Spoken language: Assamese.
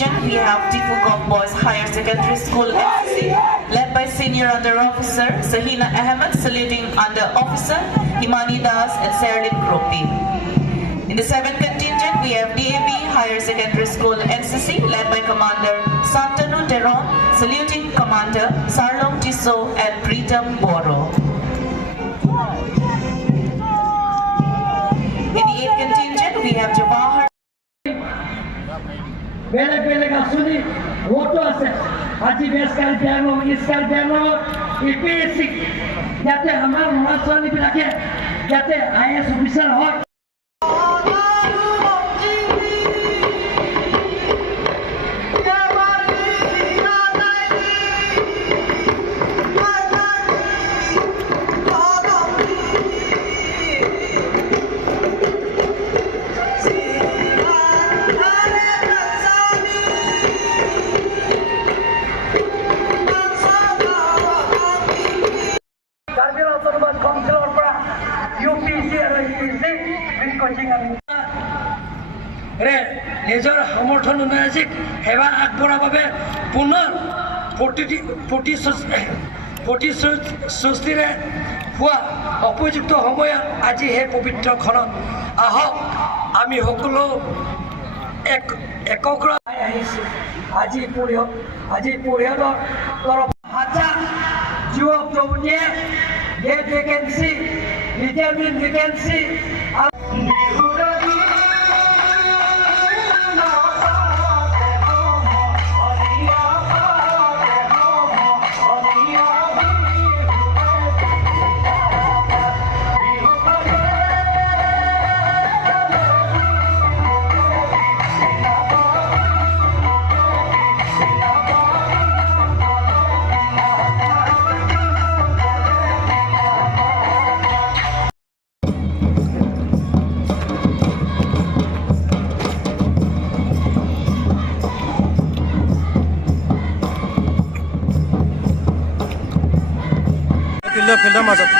contingent, we have Tifugong Boys Higher Secondary School NCC, led by Senior Under Officer Sahina Ahmed, saluting Under Officer Himani Das and Serlin Kropi. In the 7th contingent, we have DAB Higher Secondary School NCC, led by Commander Santanu Teron, saluting Commander Sarlong Tiso and Pritam Boro. In the 8th contingent, we have Jawahar. বেলেগ বেলেগ আঁচনি বহুতো আছে আজি বেচকাৰী বেংক ইস্কাৰী বেংক ইপিএসসি যাতে আমাৰ ল'ৰা ছোৱালীবিলাকে যাতে IAS অফিচাৰ হয়। নিজৰ সমৰ্থন অনুযায়ী সেৱা আগবঢ়াৰ বাবে পুনৰ প্ৰতিশ্ৰুতিৰে হোৱা উপযুক্ত সময়ত আজি সেই পবিত্ৰ ক্ষণত আহক আমি সকলো একগ্ৰ আহিছোঁ। আজি পৰিয়ালৰ তৰফ হাজাৰ যুৱক যুৱতীয়ে গেট ভেকেঞ্চি ডিটাৰমিন ভেকেঞ্চি ফিল্ডৰ মাজত